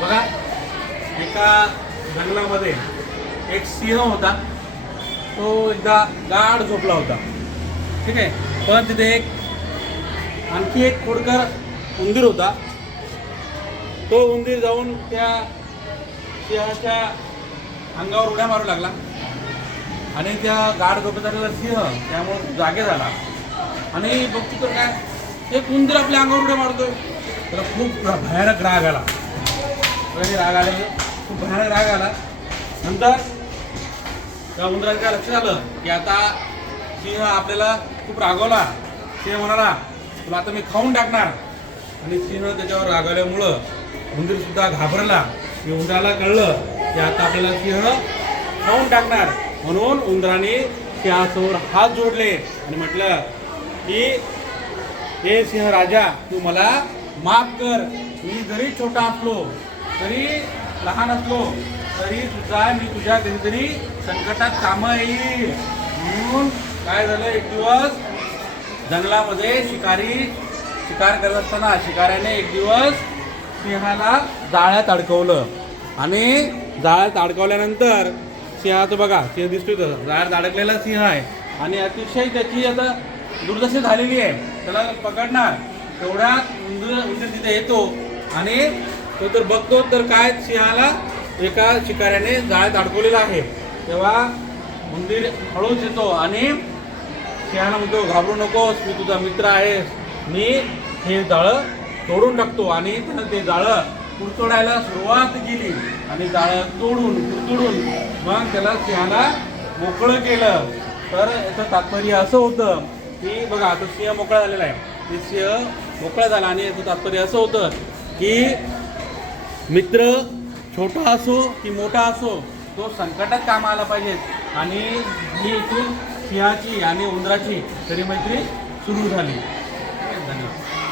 बघा एका जंगलामध्ये एक सिंह होता. तो एकदा गाढ झोपला होता. ठीक आहे? पण तिथे एक आणखी एक खोडकर उंदीर होता. तो उंदीर जाऊन त्या सिंहाच्या अंगावर उड्या मारू लागला. आणि त्या गाढ झोपत आलेला सिंह त्यामुळे जागे झाला. आणि बघतो तर काय एक उंदीर आपल्या अंगावर उड्या मारतोय त्याला खूप भयानक राग आला. उंदराने राग आले खूप भयानक राग आला. नंतर त्या उंदराने काय लक्षात आलं? की आता सिंह आपल्याला खूप रागवला. सिंह म्हणाला तुला आता मी खाऊन टाकणार. आणि सिंह त्याच्यावर रागवल्यामुळं उंदीर सुद्धा घाबरला. की उंदराला कळलं की आता आपल्याला सिंह खाऊन टाकणार. म्हणून उंदराने सिंहासमोर हात जोडले आणि म्हटलं की हे सिंह राजा तू मला माफ कर. मी जरी छोटा असलो तरी लहान असलो तरी सुद्धा मी तुझ्या कधीतरी संकटात कामं येईल. म्हणून काय झालं एक दिवस जंगलामध्ये शिकारी शिकार करत असताना शिकाऱ्याने एक दिवस सिंहाला जाळ्यात अडकवलं. आणि जाळ्यात अडकवल्यानंतर सिंहाचं बघा सिंह दिसतोय तसं जाळ्यात अडकलेला सिंह आहे. आणि अतिशय त्याची आता दुर्दशा झालेली आहे. त्याला पकडणार. तेवढ्यात उंदीर उंदीर तिथे येतो. आणि तो तर बघतो तर काय सिंहाला एका शिकाऱ्याने जाळ्यात अडकवलेला आहे. तेव्हा उंदीर हळूच येतो आणि सिंहाला म्हणतो घाबरू नकोस मी तुझा मित्र आहेस मी हे जाळं तोडून टाकतो. आणि त्यानं ते जाळं कुरतोडायला सुरुवात केली आणि जाळं तोडून कुरतोडून मग त्याला सिंहाला मोकळं केलं. तर याचं तात्पर्य असं होतं की बघा आता सिंह मोकळा झालेला आहे. ते सिंह मोकळा झाला आणि याचं तात्पर्य असं होतं की मित्र छोटा असो की मोठा असो तो संकटात काम आला पाहिजे आणि ही इथून सिंहाची आणि उंदराची तरी मैत्री सुरू झाली. धन्यवाद.